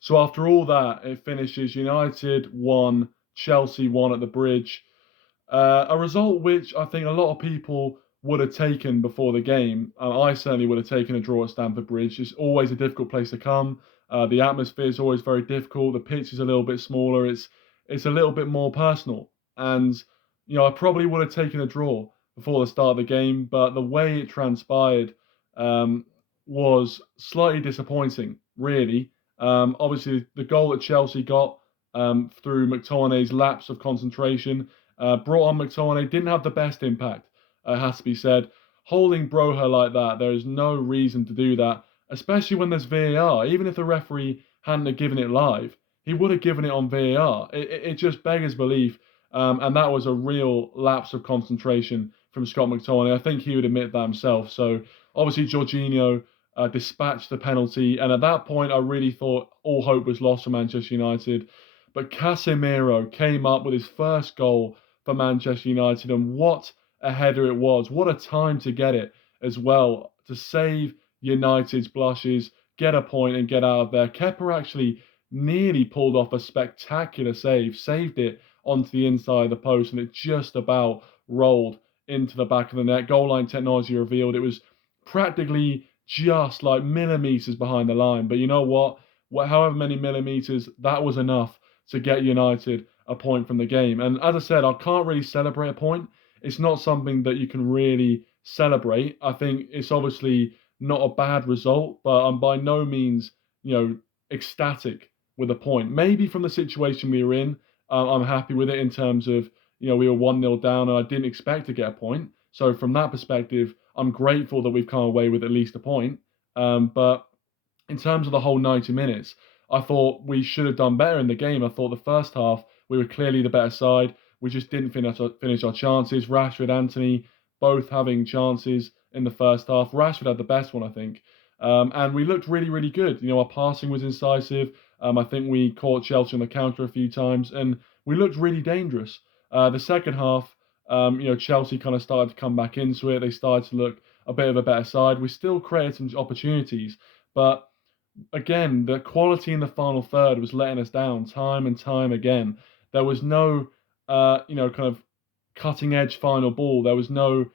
So after all that, it finishes United 1, Chelsea 1 at the Bridge. A result which I think a lot of people would have taken before the game. I certainly would have taken a draw at Stamford Bridge. It's always a difficult place to come. The atmosphere is always very difficult. The pitch is a little bit smaller. It's a little bit more personal. And I probably would have taken a draw before the start of the game, but the way it transpired um, was slightly disappointing, really. Obviously, the goal that Chelsea got through McTominay's lapse of concentration brought on McTominay, didn't have the best impact, has to be said. Holding Broha like that, there is no reason to do that, especially when there's VAR. Even if the referee hadn't have given it live, he would have given it on VAR. It just beggars belief, and that was a real lapse of concentration from Scott McTominay. I think he would admit that himself. So obviously Jorginho dispatched the penalty, and at that point I really thought all hope was lost for Manchester United. But Casemiro came up with his first goal for Manchester United, and what a header it was. What a time to get it as well, to save United's blushes, get a point and get out of there. Kepa actually nearly pulled off a spectacular save, saved it onto the inside of the post, and it just about rolled into the back of the net. Goal line technology revealed it was practically just like millimeters behind the line. But you know what? However many millimeters, that was enough to get United a point from the game. And as I said, I can't really celebrate a point. It's not something that you can really celebrate. I think it's obviously not a bad result, but I'm by no means, ecstatic with a point. Maybe from the situation we were in, I'm happy with it in terms of, we were 1-0 down and I didn't expect to get a point. So from that perspective, I'm grateful that we've come away with at least a point. But in terms of the whole 90 minutes, I thought we should have done better in the game. I thought the first half, we were clearly the better side. We just didn't finish our chances. Rashford, Anthony, both having chances in the first half. Rashford had the best one, I think. And we looked really, really good. Our passing was incisive. I think we caught Chelsea on the counter a few times, and we looked really dangerous. The second half, Chelsea kind of started to come back into it. They started to look a bit of a better side. We still created some opportunities, but again, the quality in the final third was letting us down time and time again. There was no, kind of cutting edge final ball. There was no,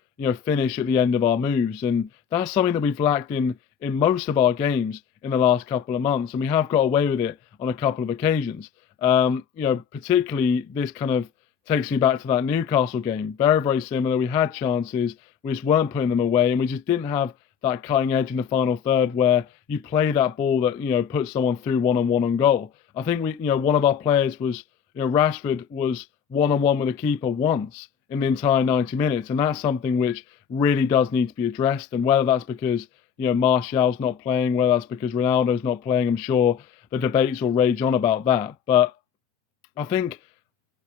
finish at the end of our moves, and that's something that we've lacked in most of our games in the last couple of months, and we have got away with it on a couple of occasions. Particularly this kind of takes me back to that Newcastle game. Very, very similar. We had chances, we just weren't putting them away, and we just didn't have that cutting edge in the final third where you play that ball that puts someone through one-on-one on goal. I think one of our players was Rashford was one-on-one with a keeper once in the entire 90 minutes, and that's something which really does need to be addressed. And whether that's because Martial's not playing, whether that's because Ronaldo's not playing, I'm sure the debates will rage on about that. But I think,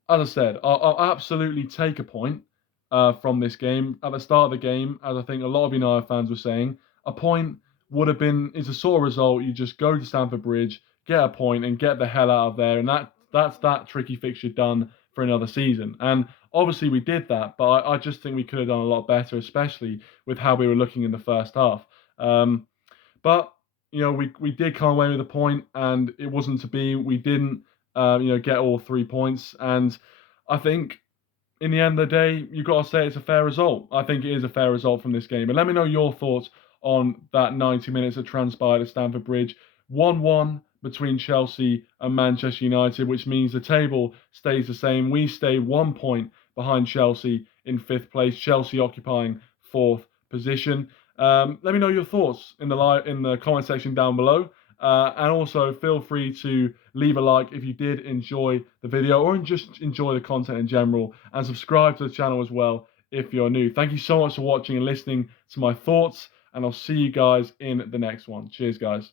as I said, I'll absolutely take a point from this game. At the start of the game, as I think a lot of United fans were saying, a point would have been, is a sort of result, you just go to Stamford Bridge, get a point and get the hell out of there. And that's that tricky fixture done for another season. And obviously we did that, but I just think we could have done a lot better, especially with how we were looking in the first half. But we did come away with a point, and it wasn't to be. We didn't, get all 3 points, and I think in the end of the day, you've got to say it's a fair result. I think it is a fair result from this game. And let me know your thoughts on that 90 minutes that transpired at Stamford Bridge. 1-1 between Chelsea and Manchester United, which means the table stays the same. We stay 1 point behind Chelsea in 5th place, Chelsea occupying 4th position. Let me know your thoughts in the comment section down below. And also feel free to leave a like if you did enjoy the video or just enjoy the content in general, and subscribe to the channel as well if you're new. Thank you so much for watching and listening to my thoughts, and I'll see you guys in the next one. Cheers, guys.